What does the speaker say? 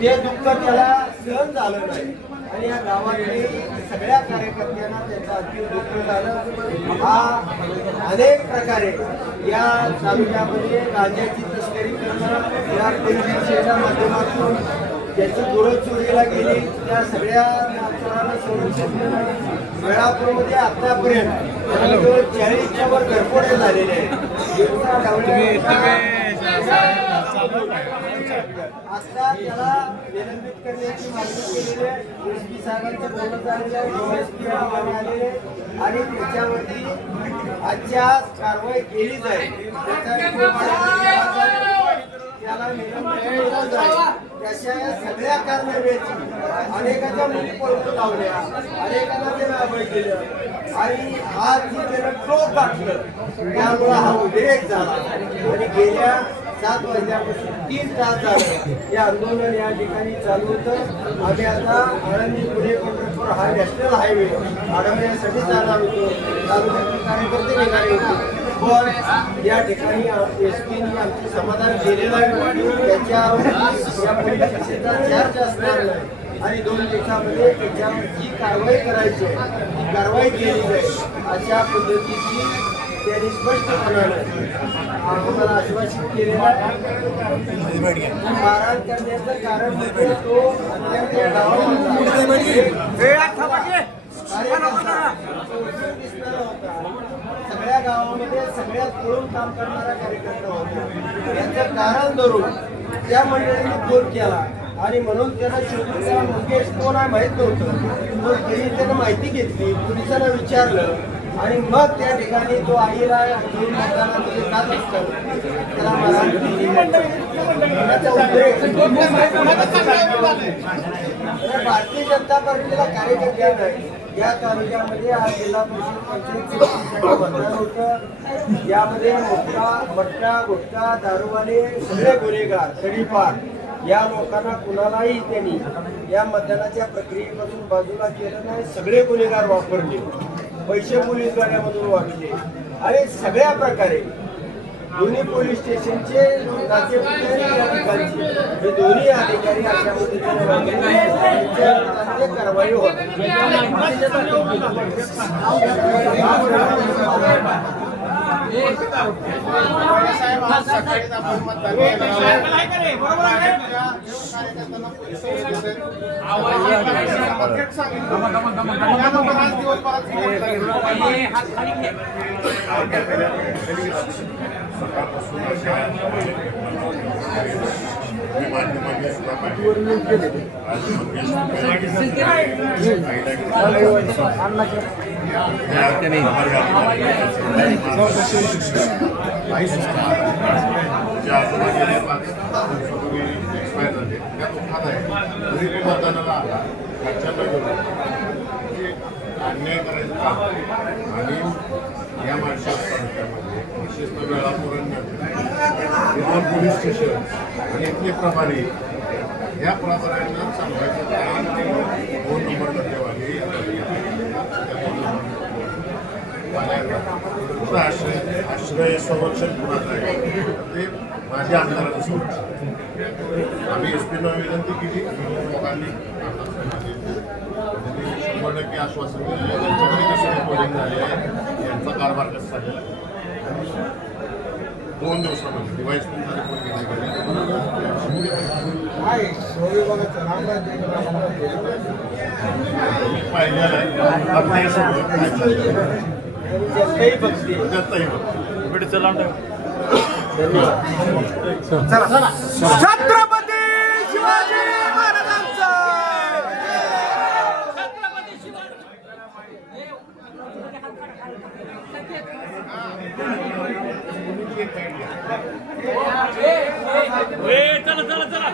ते दुःख त्याला सहन झालं नाही आणि या गावातले सगळ्या कार्यकर्त्यांना त्याचं अति दुःख झालं. हा अनेक प्रकारे या तालुक्यामध्ये गांजाची तस्करी करणं, या परिषदेच्या माध्यमातून त्याची गुरं चोरीला गेली, त्या सगळ्या अक्षरांना संरक्षण देणं. वेळापूरमध्ये आतापर्यंत जवळजवळ 40च्या वर घरफोडे झालेले आहेत. आता त्याला निलंबित करण्याची मागणी केलेली आहे. एसपी साहेबांचं बोलणं झालेलं आहे, एसपी आलेले आणि त्याच्यावरती आजच्या कारवाई केली जाईल. त्याला निलंबित केलं जाईल. त्याच्या सगळ्या कारणावेळी अनेकांच्या मुली पळून लावल्या, अनेकांना त्यानं अभय केलं आणि आज जी त्यानं टोक गाठलं त्यामुळे हा उद्रेक झाला आणि गेल्या 7 वाजल्यापासून 3 तास झाले हे आंदोलन या ठिकाणी चालू होतं. आम्ही आता आळंदी पुणे पंढरपूर हा नॅशनल हायवे अडवण्यासाठी जाणार होतो. तालुक्यातील कार्यकर्ते निघाले होते, पण या ठिकाणी एसपीने आमचे समाधान केलेलं आहे. त्याच्यावर या परिषदेचा चार्ज असणार नाही आणि 2 दिवसामध्ये त्याच्यावर जी कारवाई करायची आहे ती कारवाई केली जाईल अशा पद्धतीची त्यांनी स्पष्टपणाने आम्हाला आश्वासित केलेलं आहे. मारहाण करण्याचं कारण म्हणजे तो अत्यंत सगळ्या गावामध्ये सगळ्यात पळून काम करणारा कार्यकर्ता होता. याचं कारण धरून त्या मंडळीने फोन केला आणि म्हणून त्याला शोधून मुकेश कोण आहे माहीत नव्हतं. तो त्यांनी त्यानं माहिती घेतली, पोलिसांना विचारलं आणि मग त्या ठिकाणी तो आईला घेऊन मैदानामध्ये जात असताना त्याला मारहाण केली. भारतीय जनता पार्टीला कार्यकर्ते नाही. या तालुक्यामध्ये आज जिल्हा परिषद पंचायत मतदान होतं. यामध्ये मटका गुटखा दारूवाले सगळे गुन्हेगार तडीपार या लोकांना कुणालाही त्यांनी या मतदानाच्या प्रक्रियेपासून बाजूला केलं नाही. सगळे गुन्हेगार वापरले, पैसे पोलीस गाड्यामधून वाटले आणि सगळ्या प्रकारे दोन्ही पोलीस स्टेशनचे या ठिकाणचे हे दोन्ही अधिकारी अशा पद्धतीने कारवाई होत. अन्याय करायचा आणि या माणसामध्ये विशेषतः वेळापूर पोलीस स्टेशन आणि इथले प्रभारी या प्रभाऱ्यांना सांगायचं काम 2 नंबर धन्यवादी आश्रय संरक्षण कुणाचं आहे ते माझ्या आमदाराचं संरक्षण. आम्ही एसपीला विनंती केली, लोकांनी 100% आश्वासन दिलं. त्यांच्याकडे कसं रेकॉर्डिंग झाले आहे, यांचा कारभार कसा झाला 2 दिवसामध्ये डिवाइस तुमचा रिपोर्ट पाहिलेला छत्रपती शिवाजी महाराजांचा चला चला चला